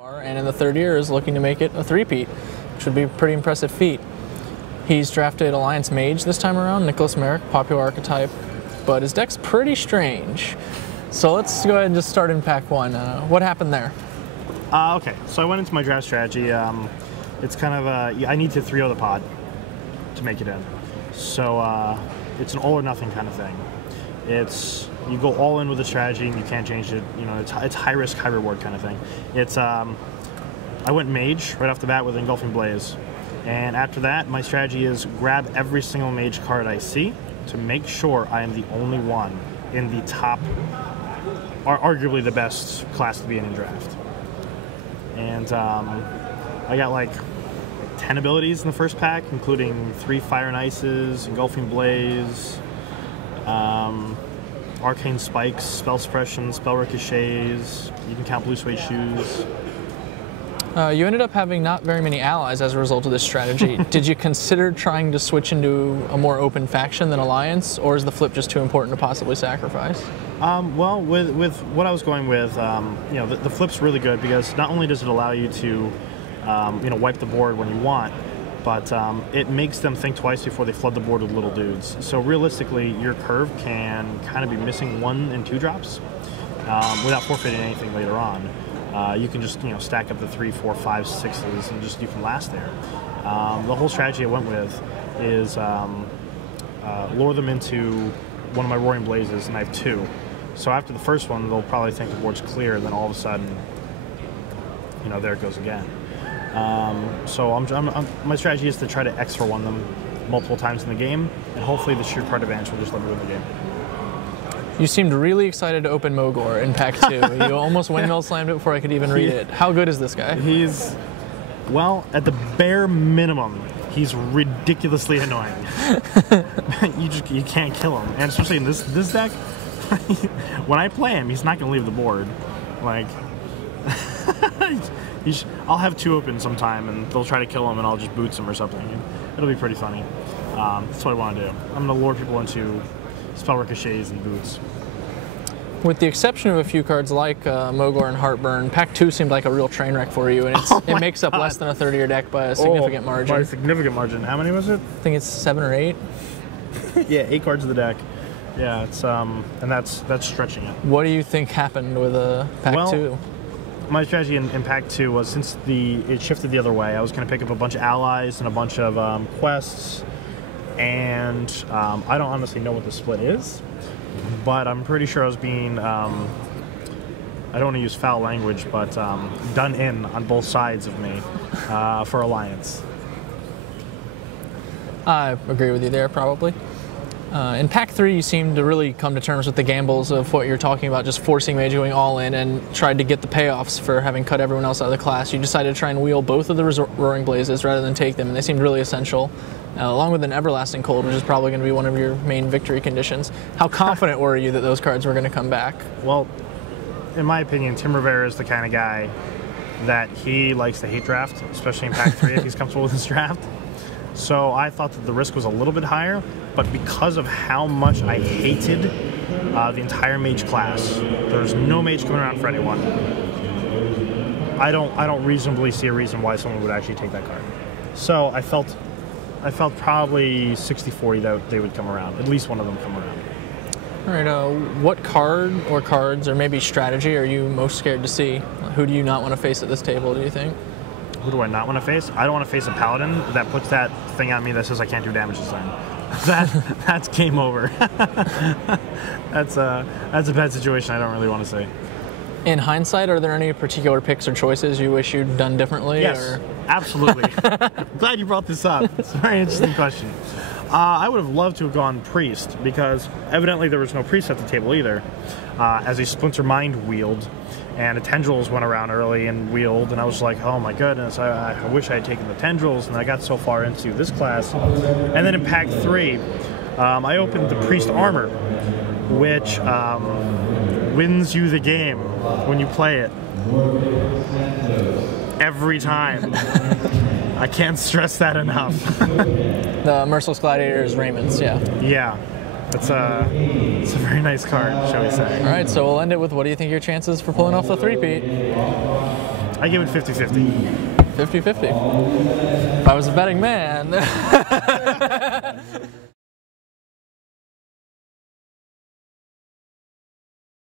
And in the third year is looking to make it a three-peat, which would be a pretty impressive feat. He's drafted Alliance Mage this time around, Nicholas Merrick, popular archetype, but his deck's pretty strange. So let's go ahead and just start in pack one. What happened there? Okay, so I went into my draft strategy. It's kind of I need to 3-0 the pod to make it in. So it's an all or nothing kind of thing. It's you go all in with the strategy and you can't change it. You know, it's high risk, high reward kind of thing. It's I went mage right off the bat with Engulfing Blaze, and after that, my strategy is grab every single mage card I see to make sure I am the only one in the top, arguably the best class to be in draft. And I got like 10 abilities in the first pack, including 3 Fire and Ices, Engulfing Blaze, Arcane Spikes, Spell Suppression, Spell Ricochets. You can count Blue Suede Shoes. You ended up having not very many allies as a result of this strategy. Did you consider trying to switch into a more open faction than Alliance, or is the flip just too important to possibly sacrifice? Well, with what I was going with, you know, the flip's really good because not only does it allow you to, you know, wipe the board when you want, but it makes them think twice before they flood the board with little dudes. So realistically, your curve can kind of be missing 1 and 2 drops without forfeiting anything later on. You can just, you know, stack up the 3, 4, 5, 6s, and just you can last there. The whole strategy I went with is lure them into one of my Roaring Blazes, and I have 2. So after the first one, they'll probably think the board's clear, and then all of a sudden, you know, there it goes again. So my strategy is to try to X for 1 them multiple times in the game, and hopefully the sheer card advantage will just let me win the game. You seemed really excited to open Mogor in pack 2. You almost windmill slammed it before I could even read it. How good is this guy? He's, well, at the bare minimum, he's ridiculously annoying. you can't kill him, and especially in this deck, when I play him, he's not going to leave the board. Like, I'll have 2 open sometime, and they'll try to kill him, and I'll just boots him or something. It'll be pretty funny. That's what I want to do. I'm going to lure people into Spell Ricochets and boots. With the exception of a few cards like Mogor and Heartburn, pack 2 seemed like a real train wreck for you, and it makes up less than a third of your deck by a significant margin. By a significant margin. How many was it? I think it's 7 or 8. Yeah, 8 cards of the deck. Yeah, it's and that's stretching it. What do you think happened with pack 2? My strategy in pack 2 was, since it shifted the other way, I was going to pick up a bunch of allies and a bunch of quests, and I don't honestly know what the split is, but I'm pretty sure I was being, I don't want to use foul language, but done in on both sides of me for Alliance. I agree with you there, probably. In pack 3, you seem to really come to terms with the gambles of what you're talking about, just forcing Mage going all in, and tried to get the payoffs for having cut everyone else out of the class. You decided to try and wheel both of the Roaring Blazes rather than take them, and they seemed really essential, along with an Everlasting Cold, which is probably going to be one of your main victory conditions. How confident were you that those cards were going to come back? Well, in my opinion, Tim Rivera is the kind of guy that he likes to hate draft, especially in pack 3 if he's comfortable with his draft. So I thought that the risk was a little bit higher, but because of how much I hated the entire mage class, there's no mage coming around for anyone. I don't reasonably see a reason why someone would actually take that card. So I felt probably 60-40 that they would come around. At least one of them come around. All right. What card or cards or maybe strategy are you most scared to see? Who do you not want to face at this table, do you think? Who do I not want to face? I don't want to face a paladin that puts that thing on me that says I can't do damage this turn. That's game over. That's a bad situation I don't really want to see. In hindsight, are there any particular picks or choices you wish you'd done differently? Yes, absolutely. Glad you brought this up. It's a very interesting question. I would have loved to have gone Priest, because evidently there was no Priest at the table either, as a Splinter Mind wheeled, and the Tendrils went around early and wheeled, and I was like, oh my goodness, I wish I had taken the Tendrils, and I got so far into this class. And then in pack 3, I opened the Priest Armor, which wins you the game when you play it. Every time. I can't stress that enough. The Merciless Gladiators Raymonds, yeah. Yeah. It's a very nice card, shall we say. All right, so we'll end it with, what do you think your chances for pulling off the three-peat? I give it 50-50. 50-50. If I was a betting man.